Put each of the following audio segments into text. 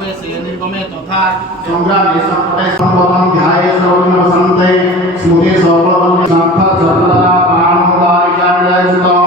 प्रवेशे निर्गमे तथा संग्रामे संकटे संभवं ध्याये सर्वविघ्नोपशान्तये स्मृते सर्वबलं शंख चक्र पाणोदायिकार्ययुतो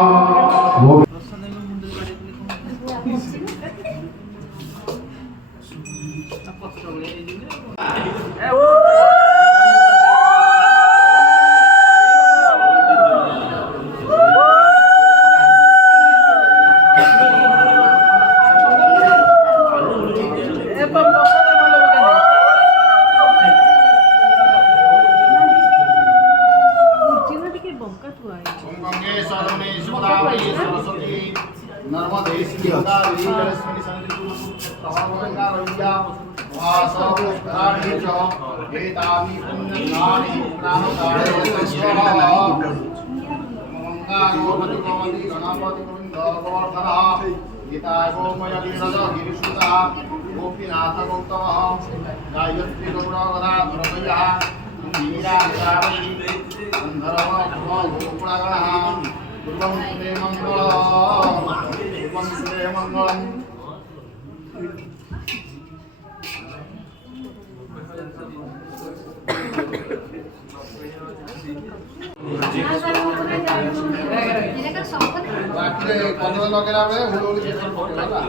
गोपीनाथ गौतम गायत्री गौरवरा धरवैया मीरा गावई गंधर्व गोकुलगणः पूर्वं ते मंगलम बाकी कलर लगेला बे हुलुल के सब पकेला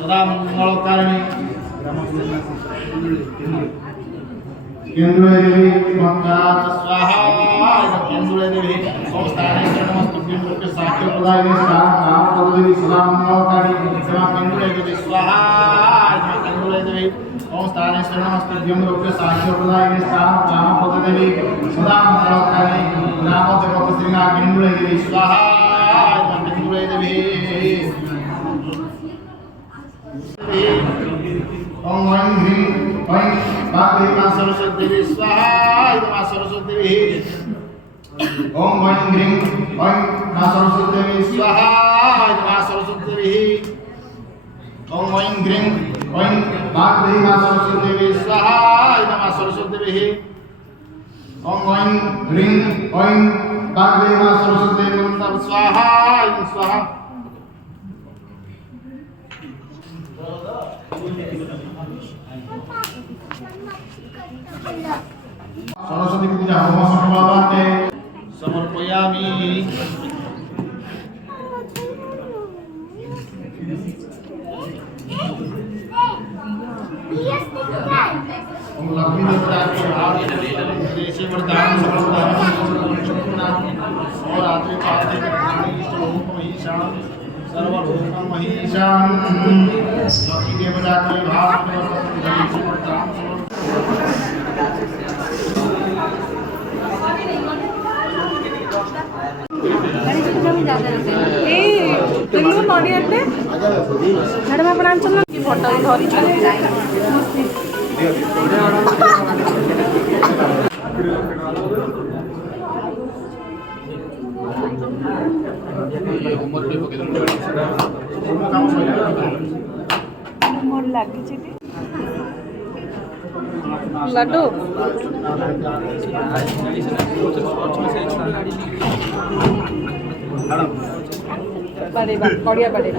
सदा मंगलकारिणी केंद्रे देवी मंगलात स्वाहा केंद्रे देवी संस्थाने नमस्तुभ्यं लोके साक्ष्य प्रदायिने स्वाहा पददेवी सदा मंगलकारिणी सेवा केंद्रे देवी स्वाहा केंद्रे देवी संस्थाने नमस्तुभ्यं लोके साक्ष्य प्रदायिने स्वाहा पददेवी सदा मंगलकारिणी नाम देव श्रीना केंद्रे देवी स्वाहा केंद्रे देवी ओम ऐं ह्रीं ऐं वाग्देवी मां सरस्वती देवी स्वाहा मां सरस्वती देवी ओम वैं ग्रीं वैं मा सरस्वती देवी स्वाहा मा सरस्वती देवी ओम वैं ग्रीं वैं वाग्देवी मा सरस्वती देवी स्वाहा मा सरस्वती देवी ओम वैं ग्रीं वैं वाग्देवी मा सरस्वती देवी स्वाहा स्वाहा सरस्वती पूजा होम समाप्ते समर्पयामि ओम लक्ष्मी देवता के भाव देशे वरदान समर्पयामि और रात्रि पार्थे लोक महीशान सर्वलोकं महीशान लक्ष्मी देवता के भाव देशे वरदान मैडम आप चल फोटो धरी मोर लगी लड्डू बढ़ेगा बढ़िया बढ़ेगा